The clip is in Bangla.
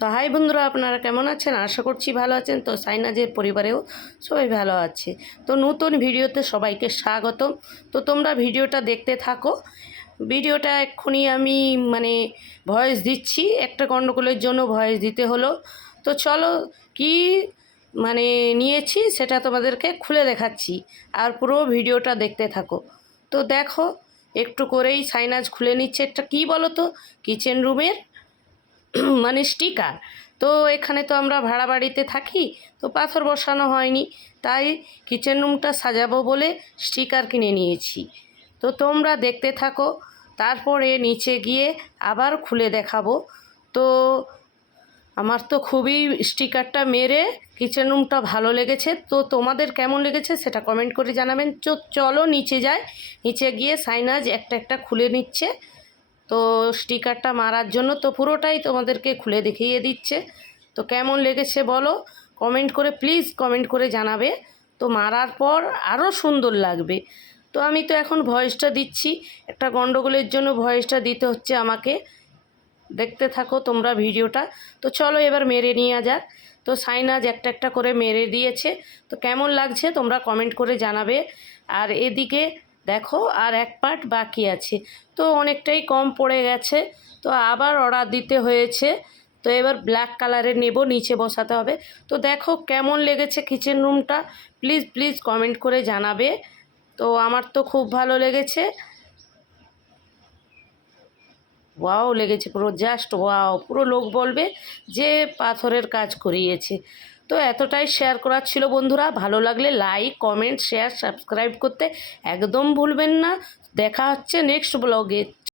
তো হাই বন্ধুরা, আপনারা কেমন আছেন? আশা করছি ভালো আছেন। তো সাইনাজের পরিবারেও সবাই ভালো আছে। তো নতুন ভিডিওতে সবাইকে স্বাগতম। তো তোমরা ভিডিওটা দেখতে থাকো। ভিডিওটা এক্ষুনি আমি মানে ভয়েস দিচ্ছি। একটা গণ্ডগোলের জন্য ভয়েস দিতে হলো। তো চলো, কি মানে নিয়েছি সেটা তোমাদেরকে খুলে দেখাচ্ছি। আর পুরো ভিডিওটা দেখতে থাকো। তো দেখো, একটু করেই সাইনাজ খুলে নিচ্ছে। একটা কী বলো তো কিচেন রুমের মানে স্টিকার তো এখানে তো আমরা ভাড়া বাড়িতে থাকি, তো পাথর বসানো হয়নি। তাই কিচেন রুমটা সাজাবো বলে স্টিকার কিনে নিয়েছি। তো তোমরা দেখতে থাকো, তারপরে নিচে গিয়ে আবার খুলে দেখাবো। তো আমার তো খুবই স্টিকারটা মেরে কিচেন রুমটা ভালো লেগেছে। তো তোমাদের কেমন লেগেছে সেটা কমেন্ট করে জানাবেন। চলো নিচে যাই। নিচে গিয়ে সাইনাজ একটা একটা খুলে নিচ্ছে। তো স্টিকারটা মারার জন্য তো পুরোটাই তোমাদেরকে খুলে দেখিয়ে দিচ্ছে। তো কেমন লেগেছে বলো? কমেন্ট করে প্লিজ কমেন্ট করে জানাবে। তো মারার পর আরও সুন্দর লাগবে। তো আমি তো এখন ভয়েসটা দিচ্ছি। একটা গণ্ডগোলের জন্য ভয়েসটা দিতে হচ্ছে আমাকে। দেখতে থাকো তোমরা ভিডিওটা। তো চলো এবার মেরে নিয়ে যাক। তো সাইনাজ একটা একটা করে মেরে দিয়েছে। তো কেমন লাগছে তোমরা কমেন্ট করে জানাবে। আর এদিকে দেখো আর এক পার্ট বাকি আছে। তো অনেকটাই কম পড়ে গেছে। তো আবার অর্ডার দিতে হয়েছে। তো এবার ব্ল্যাক কালারের নেব, নিচে বসাতে হবে। তো দেখো কেমন লেগেছে কিচেন রুমটা প্লিজ প্লিজ কমেন্ট করে জানাবে। তো আমার তো খুব ভালো লেগেছে। ওয়াও লেগেছে পুরো জাস্ট ওয়াও পুরো লোক বলবে যে পাথরের কাজ করিয়েছে। তো এতটাই শেয়ার করার ছিল বন্ধুরা। ভালো লাগলে লাইক কমেন্ট শেয়ার সাবস্ক্রাইব করতে একদম ভুলবেন না। দেখা হচ্ছে নেক্সট ব্লগে